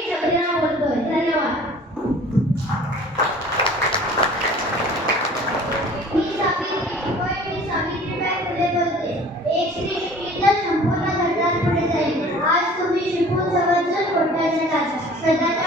शबरीला बोलतोय. धन्यवाद. मी सावित्रीबाई फुले बोलते. एक स्त्री शिकली तर संपूर्ण घटना पुढे जाईल. आज तुम्ही शिकून समजून कोर्टाच्या